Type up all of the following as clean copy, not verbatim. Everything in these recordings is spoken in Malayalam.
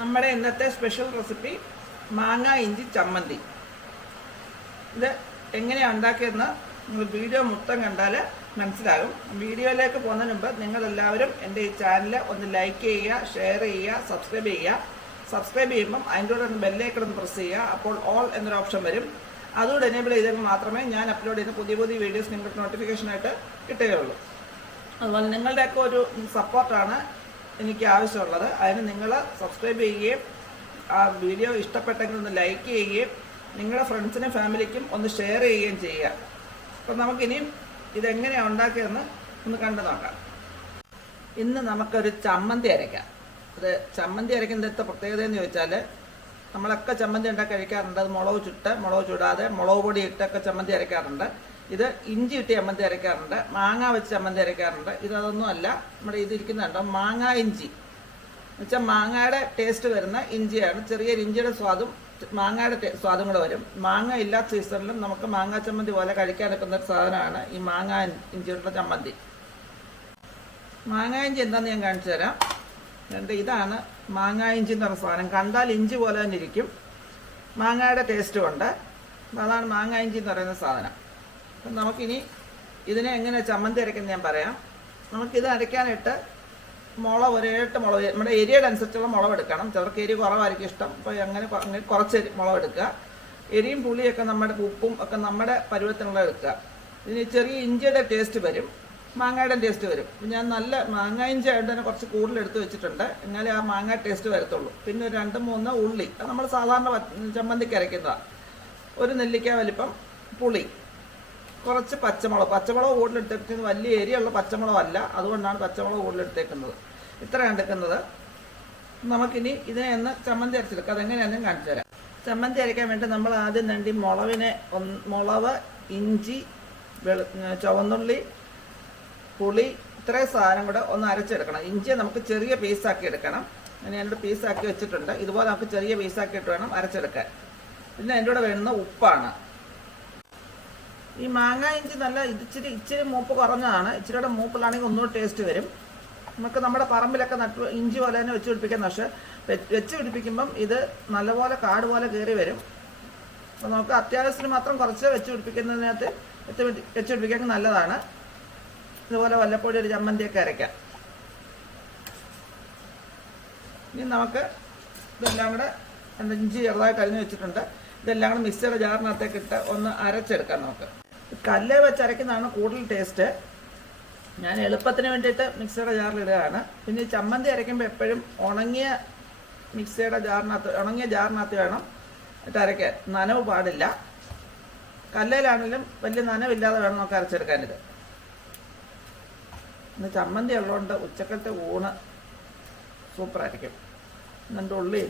നമ്മുടെ ഇന്നത്തെ സ്പെഷ്യൽ റെസിപ്പി മാങ്ങ ഇഞ്ചി ചമ്മന്തി. ഇത് എങ്ങനെയാണ് ഉണ്ടാക്കിയതെന്ന് നിങ്ങൾ വീഡിയോ മൊത്തം കണ്ടാൽ മനസ്സിലാകും. വീഡിയോയിലേക്ക് പോകുന്നതിന് മുമ്പ് നിങ്ങളെല്ലാവരും എൻ്റെ ഈ ചാനൽ ഒന്ന് ലൈക്ക് ചെയ്യുക, ഷെയർ ചെയ്യുക, സബ്സ്ക്രൈബ് ചെയ്യുക. സബ്സ്ക്രൈബ് ചെയ്യുമ്പം അതിൻ്റെ കൂടെ ഒന്ന് ബെല്ലേക്ക് ഒന്ന് പ്രസ് ചെയ്യുക. അപ്പോൾ ഓൾ എന്നൊരു ഓപ്ഷൻ വരും. അതുകൂടെ എനേബിൾ ചെയ്തെങ്കിൽ മാത്രമേ ഞാൻ അപ്ലോഡ് ചെയ്യുന്ന പുതിയ പുതിയ വീഡിയോസ് നിങ്ങൾക്ക് നോട്ടിഫിക്കേഷനായിട്ട് കിട്ടുകയുള്ളൂ. അതുപോലെ നിങ്ങളുടെയൊക്കെ ഒരു സപ്പോർട്ടാണ് എനിക്ക് ആവശ്യമുള്ളത്. അതിന് നിങ്ങൾ സബ്സ്ക്രൈബ് ചെയ്യുകയും ആ വീഡിയോ ഇഷ്ടപ്പെട്ടെങ്കിൽ ഒന്ന് ലൈക്ക് ചെയ്യുകയും നിങ്ങളുടെ ഫ്രണ്ട്സിനും ഫാമിലിക്കും ഒന്ന് ഷെയർ ചെയ്യുകയും ചെയ്യുക. അപ്പം നമുക്കിനിയും ഇതെങ്ങനെയാണ് ഉണ്ടാക്കിയതെന്ന് ഒന്ന് കണ്ടു നോക്കാം. ഇന്ന് നമുക്കൊരു ചമ്മന്തി അരയ്ക്കാം. അത് ചമ്മന്തി അരയ്ക്കുന്നതിൻ്റെ പ്രത്യേകത എന്ന് ചോദിച്ചാൽ, നമ്മളൊക്കെ ചമ്മന്തി ഉണ്ടാക്കി കഴിക്കാറുണ്ട്. അത് മുളക് ചുട്ട്, മുളക് ചുടാതെ, മുളക് പൊടി ഇട്ടൊക്കെ ചമ്മന്തി അരയ്ക്കാറുണ്ട്. ഇത് ഇഞ്ചി ഇട്ട് ചമ്മന്തി അരയ്ക്കാറുണ്ട്, മാങ്ങ വെച്ച് ചമ്മന്തി അരയ്ക്കാറുണ്ട്. ഇതൊന്നുമല്ല, നമ്മുടെ ഇതിരിക്കുന്നുണ്ടോ മാങ്ങ ഇഞ്ചി എന്നുവെച്ചാൽ മാങ്ങയുടെ ടേസ്റ്റ് വരുന്ന ഇഞ്ചിയാണ്. ചെറിയ ഇഞ്ചിയുടെ സ്വാദും മാങ്ങയുടെ സ്വാദും കൂടെ വരും. മാങ്ങ ഇല്ലാത്ത സീസണിലും നമുക്ക് മാങ്ങാ ചമ്മന്തി പോലെ കഴിക്കാൻ പറ്റുന്ന ഒരു സാധനമാണ് ഈ മാങ്ങ ഇഞ്ചിയുടെ ചമ്മന്തി. മാങ്ങ ഇഞ്ചി എന്താണെന്ന് ഞാൻ കാണിച്ചു തരാം. ഇതാണ് മാങ്ങ ഇഞ്ചി എന്ന് പറഞ്ഞ സാധനം. കണ്ടാൽ ഇഞ്ചി പോലെ തന്നെ ഇരിക്കും, മാങ്ങയുടെ ടേസ്റ്റും ഉണ്ട്. അതാണ് മാങ്ങ ഇഞ്ചി എന്ന് പറയുന്ന സാധനം. അപ്പം നമുക്കിനി ഇതിനെ എങ്ങനെ ചമ്മന്തി അരയ്ക്കുന്നത് ഞാൻ പറയാം. നമുക്കിത് അരയ്ക്കാനായിട്ട് മുളക് ഒരേട്ട് മുളക്, നമ്മുടെ എരിയുടെ അനുസരിച്ചുള്ള മുളക് എടുക്കണം. ചിലർക്ക് എരി കുറവായിരിക്കും ഇഷ്ടം, അപ്പോൾ അങ്ങനെ കുറച്ച് മുളക് എടുക്കുക. എരിയും പുളിയൊക്കെ നമ്മുടെ ഉപ്പും ഒക്കെ നമ്മുടെ പരുവത്തിനുള്ള എടുക്കുക. ഇതിന് ചെറിയ ഇഞ്ചിയുടെ ടേസ്റ്റ് വരും, മാങ്ങയുടെ ടേസ്റ്റ് വരും. ഞാൻ നല്ല മാങ്ങ ഇഞ്ചി ആയിട്ട് തന്നെ കുറച്ച് കൂടുതൽ എടുത്ത് വെച്ചിട്ടുണ്ട്, എന്നാലേ ആ മാങ്ങ ടേസ്റ്റ് വരത്തുള്ളൂ. പിന്നെ ഒരു 2-3 ഉള്ളി, അത് നമ്മൾ സാധാരണ ചമ്മന്തിക്ക് അരയ്ക്കുന്നതാണ്. ഒരു നെല്ലിക്ക വലിപ്പം പുളി, കുറച്ച് പച്ചമുളക് കൂടുതലെടുത്തേക്കുന്നത്. വലിയ എരിയുള്ള പച്ചമുളകല്ല, അതുകൊണ്ടാണ് പച്ചമുളക് കൂടുതലെടുത്തേക്കുന്നത്. ഇത്രയാണ് എടുക്കുന്നത്. നമുക്കിനി ഇതിനെ ഒന്ന് ചമ്മന്തി അരച്ചെടുക്കാം. അതെങ്ങനെയാണെന്ന് കാണിച്ചു തരാം. ചമ്മന്തി അരയ്ക്കാൻ വേണ്ടി നമ്മൾ ആദ്യം തന്നെ മുളക്, ഇഞ്ചി, ചുവന്നുള്ളി, പുളി, ഇത്രയും സാധനം കൂടെ ഒന്ന് അരച്ചെടുക്കണം. ഇഞ്ചിയെ നമുക്ക് ചെറിയ പീസാക്കി എടുക്കണം. ഞാൻ എൻ്റെ പീസാക്കി വെച്ചിട്ടുണ്ട്. ഇതുപോലെ നമുക്ക് ചെറിയ പീസാക്കിയിട്ട് വേണം അരച്ചെടുക്കാൻ. പിന്നെ അതിൻ്റെ കൂടെ വേണ്ടുന്ന ഉപ്പാണ്. ഈ മാങ്ങ ഇഞ്ചി നല്ല ഇച്ചിരി മൂപ്പ് കുറഞ്ഞതാണ്. ഇച്ചിരിയുടെ മൂപ്പിലാണെങ്കിൽ ഒന്നുകൂടെ ടേസ്റ്റ് വരും. നമുക്ക് നമ്മുടെ പറമ്പിലൊക്കെ ഇഞ്ചി പോലെ തന്നെ വെച്ച് പിടിപ്പിക്കാം. പക്ഷേ വെച്ച് പിടിപ്പിക്കുമ്പം ഇത് നല്ലപോലെ കാട് പോലെ കയറി വരും. അപ്പോൾ നമുക്ക് അത്യാവശ്യത്തിന് മാത്രം കുറച്ച് വെച്ച് പിടിപ്പിക്കുന്നതിനകത്ത് വെച്ച് പിടിപ്പിക്കാൻ നല്ലതാണ്. ഇതുപോലെ വല്ലപ്പോഴും ഒരു ചമ്മന്തിയൊക്കെ അരയ്ക്കാം. ഇനി നമുക്ക് ഇതെല്ലാം കൂടെ ഇഞ്ചി ചെറുതായിട്ട് അരിഞ്ഞ് വെച്ചിട്ടുണ്ട്. ഇതെല്ലാം കൂടെ മിക്സിയുടെ ജാറിനകത്തേക്ക് ഇട്ട് ഒന്ന് അരച്ചെടുക്കാം. നമുക്ക് കല്ല് വെച്ച് അരയ്ക്കുന്നതാണ് കൂടുതൽ ടേസ്റ്റ്. ഞാൻ എളുപ്പത്തിന് വേണ്ടിയിട്ട് മിക്സിയുടെ ജാറിലിടുകയാണ്. പിന്നെ ഈ ചമ്മന്തി അരയ്ക്കുമ്പോൾ എപ്പോഴും ഉണങ്ങിയ ജാറിനകത്ത് വേണം ഇട്ട് അരയ്ക്കാൻ. നനവ് പാടില്ല. കല്ലിലാണെങ്കിലും വലിയ നനവില്ലാതെ വേണം നമുക്ക് അരച്ചെടുക്കാനിത്. ഇന്ന് ചമ്മന്തി ഉള്ളതുകൊണ്ട് ഉച്ചക്കലത്തെ ഊണ് സൂപ്പറായിരിക്കും. എന്നിട്ട് ഉള്ളി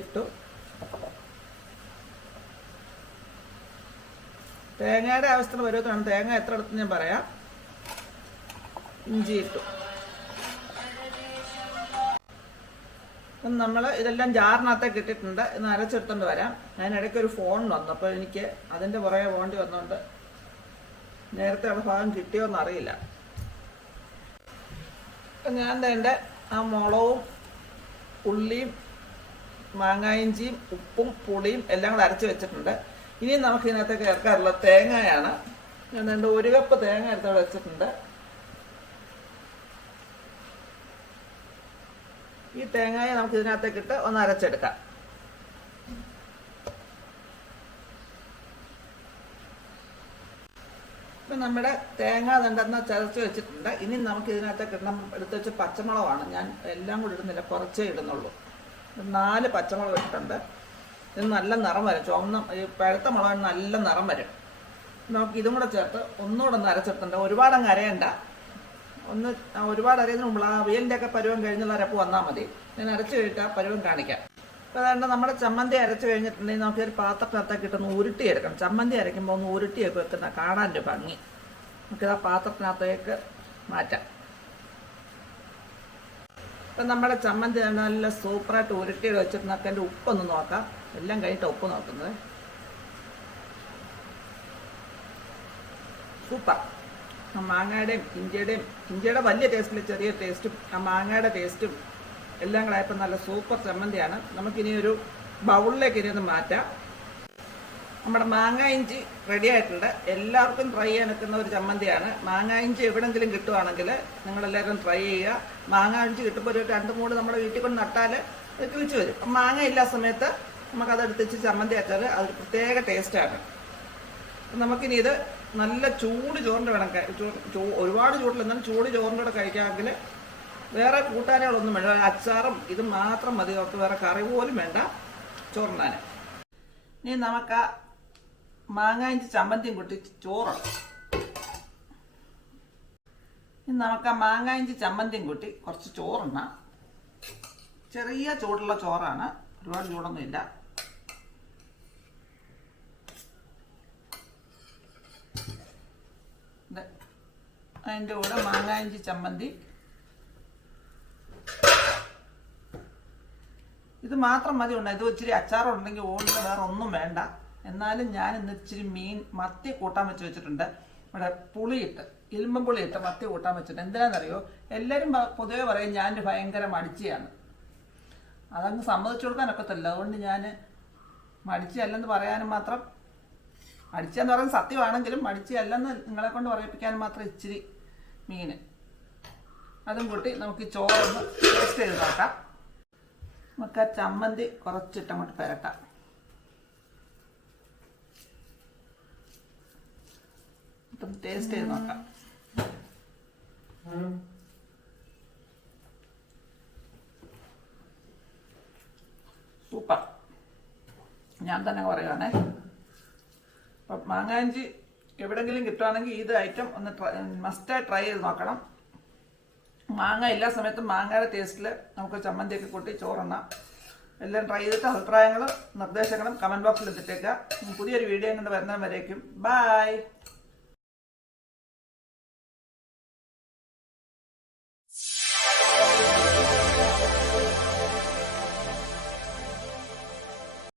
ഇട്ടു. തേങ്ങയുടെ ആവശ്യത്തിന് വരുന്നതാണ്. തേങ്ങ എത്ര എടുത്ത് ഞാൻ പറയാം. ഇഞ്ചി ഇട്ടു. അപ്പം നമ്മൾ ഇതെല്ലാം ജാറിനകത്തേക്ക് ഇട്ടിട്ടുണ്ട്. ഇന്ന് അരച്ചെടുത്തോണ്ട് വരാം. അതിനിടയ്ക്ക് ഒരു ഫോൺ വന്നു, അപ്പോൾ എനിക്ക് അതിൻ്റെ പുറകെ പോകേണ്ടി വന്നുകൊണ്ട് നേരത്തെ ഉള്ള ഭാഗം കിട്ടിയോന്ന് അറിയില്ല. അപ്പം ഞാൻ എൻ്റെ ആ മുളകും ഉള്ളിയും മാങ്ങായിഞ്ചിയും ഉപ്പും പുളിയും എല്ലാം കൂടെ അരച്ച് വെച്ചിട്ടുണ്ട്. ഇനി നമുക്ക് ഇതിനകത്തേക്ക് ചേർക്കാറുള്ള തേങ്ങയാണ്. ഞാൻ എൻ്റെ 1 കപ്പ് തേങ്ങ എടുത്തവിടെ വെച്ചിട്ടുണ്ട്. ഈ തേങ്ങയെ നമുക്ക് ഇതിനകത്തേക്ക് ഇട്ട് ഒന്ന് അരച്ചെടുക്കാം. ഇപ്പം നമ്മുടെ തേങ്ങ രണ്ടെണ്ണം ചതച്ച് വെച്ചിട്ടുണ്ട്. ഇനി നമുക്ക് ഇതിനകത്തേക്ക് എടുത്ത് വെച്ച് പച്ചമുളകാണ്. ഞാൻ എല്ലാം കൂടി ഇടുന്നില്ല, കുറച്ചേ ഇടുന്നുള്ളൂ. 4 പച്ചമുളക് ഇട്ടിട്ടുണ്ട്. ഇത് നല്ല നിറം വരും. ചുവന്ന ഈ പഴുത്ത മുളക് നല്ല നിറം വരും. നമുക്ക് ഇതും കൂടെ ചേർത്ത് ഒന്നുകൂടെ ഒന്ന് അരച്ചെടുത്തിട്ടുണ്ട്. ഒരുപാടങ്ങ് അരയണ്ട. ഒരുപാട് അരയുന്നതിന് മുമ്പ് ആ അവിയലിൻ്റെ ഒക്കെ പരുവം കഴിഞ്ഞുള്ള അരപ്പ് വന്നാൽ മതി. ഞാൻ അരച്ച് കഴിഞ്ഞിട്ട് ആ പരുവം കാണിക്കാം. അപ്പോൾ അതുകൊണ്ട് നമ്മുടെ ചമ്മന്തി അരച്ച് കഴിഞ്ഞിട്ടുണ്ടെങ്കിൽ നമുക്കൊരു പാത്രത്തിനകത്തേക്ക് ഇട്ടൊന്ന് ഉരുട്ടിയെടുക്കണം. ചമ്മന്തി അരയ്ക്കുമ്പോൾ ഒന്ന് ഉരുട്ടിയൊക്കെ വെക്കുന്ന കാണാൻ്റെ ഭംഗി. നമുക്കിത് ആ പാത്രത്തിനകത്തേക്ക് മാറ്റാം. ഇപ്പം നമ്മുടെ ചമ്മന്തി നല്ല സൂപ്പറായിട്ട് ഉരുട്ടി വെച്ചിട്ട് നമുക്ക് എൻ്റെ ഉപ്പൊന്ന് നോക്കാം. എല്ലാം കഴിഞ്ഞിട്ട് ഉപ്പ് നോക്കുന്നത്. സൂപ്പർ. ആ മാങ്ങയുടെയും ഇഞ്ചിയുടെ വലിയ ടേസ്റ്റിൽ ചെറിയ ടേസ്റ്റും ആ മാങ്ങയുടെ ടേസ്റ്റും എല്ലാം കൂടെ ആയപ്പോൾ നല്ല സൂപ്പർ ചമ്മന്തിയാണ്. നമുക്കിനി ഒരു ബൗളിലേക്ക് ഇനി ഒന്ന് മാറ്റാം. നമ്മുടെ മാങ്ങ ഇഞ്ചി റെഡി ആയിട്ടുണ്ട്. എല്ലാവർക്കും ട്രൈ ചെയ്യാൻ നിൽക്കുന്ന ഒരു ചമ്മന്തിയാണ്. മാങ്ങ ഇഞ്ചി എവിടെങ്കിലും കിട്ടുവാണെങ്കിൽ നിങ്ങളെല്ലാവരും ട്രൈ ചെയ്യുക. മാങ്ങ ഇഞ്ചി കിട്ടുമ്പോൾ ഒരു 2-3 നമ്മുടെ വീട്ടിൽ കൊണ്ട് നട്ടാൽ അത് കിളിച്ച് വരും. അപ്പം മാങ്ങ ഇല്ലാ സമയത്ത് നമുക്കതെടുത്തിച്ച് ചമ്മന്തി ആച്ചാൽ അതൊരു പ്രത്യേക ടേസ്റ്റാണ്. നമുക്കിനി ഇത് നല്ല ചൂട് ചോറിൻ്റെ വേണം, ഒരുപാട് ചൂടില്ല, എന്നാലും ചൂട് ചോറിൻ്റെ കൂടെ കഴിക്കാമെങ്കിൽ വേറെ കൂട്ടാനുകളൊന്നും വേണ്ട. അച്ചാറും ഇത് മാത്രം മതി, അവർക്ക് വേറെ കറി പോലും വേണ്ട ചോറിനാൻ. ഇനി നമുക്ക് ആ മാങ്ങായിഞ്ചി ചമ്മന്തിയും കൂട്ടി ചോറുണ്ട്. ഇനി നമുക്ക് ആ മാങ്ങായിഞ്ചി ചമ്മന്തിയും കൂട്ടി കുറച്ച് ചോറുണ്ണാം. ചെറിയ ചൂടുള്ള ചോറാണ്, ഒരുപാട് ചൂടൊന്നും ഇല്ല. അതിൻ്റെ കൂടെ മാങ്ങായിഞ്ചി ചമ്മന്തി, ഇത് മാത്രം മതി ഉണ്ട്. ഇത് ഇച്ചിരി അച്ചാറുണ്ടെങ്കിൽ ഓടില്ല, വേറെ ഒന്നും വേണ്ട. എന്നാലും ഞാൻ ഇന്ന് ഇച്ചിരി മത്തി കൂട്ടാൻ വെച്ചിട്ടുണ്ട്. ഇവിടെ പുളിയിട്ട്, ഇലുമ്പം പുളിയിട്ട് മത്തി കൂട്ടാൻ വെച്ചിട്ടുണ്ട്. എന്തിനാണെന്നറിയോ, എല്ലാവരും പൊതുവെ പറയും ഞാനൊരു ഭയങ്കര മടിച്ചിയാണ്. അതങ്ങ് സമ്മതിച്ചു കൊടുക്കാനൊക്കത്തില്ല. അതുകൊണ്ട് ഞാൻ മടിച്ചല്ലെന്ന് പറയാനും മാത്രം, മടിച്ചെന്ന് പറയുന്നത് സത്യമാണെങ്കിലും മടിച്ചല്ലെന്ന് നിങ്ങളെ കൊണ്ട് പറയിപ്പിക്കാനും മാത്രം ഇച്ചിരി മീൻ അതും കൂട്ടി നമുക്ക് ചോറൊന്ന് ടേസ്റ്റ് ചെയ്ത് നോക്കാം. നമുക്ക് ആ ചമ്മന്തി കുറച്ചിട്ടങ്ങോട്ട് പെരട്ടാം. ഇപ്പം ടേസ്റ്റ് ചെയ്ത് നോക്കാം. സൂപ്പർ, ഞാൻ തന്നെ പറയുവാണേ. അപ്പം മാങ്ങാഞ്ചി എവിടെങ്കിലും കിട്ടുവാണെങ്കിൽ ഇത് ഐറ്റം ഒന്ന് മസ്റ്റായി ട്രൈ ചെയ്ത് നോക്കണം. മാങ്ങ എല്ലാ സമയത്തും മാങ്ങയുടെ ടേസ്റ്റിൽ നമുക്ക് ചമ്മന്തിയൊക്കെ കൂട്ടി ചോറുണ്ണാം. എല്ലാം ട്രൈ ചെയ്തിട്ട് അഭിപ്രായങ്ങളും നിർദ്ദേശങ്ങളും കമൻറ്റ് ബോക്സിൽ എത്തിച്ചേക്കുക. പുതിയൊരു വീഡിയോ കൊണ്ട് വരുന്നവരേക്കും ബൈ.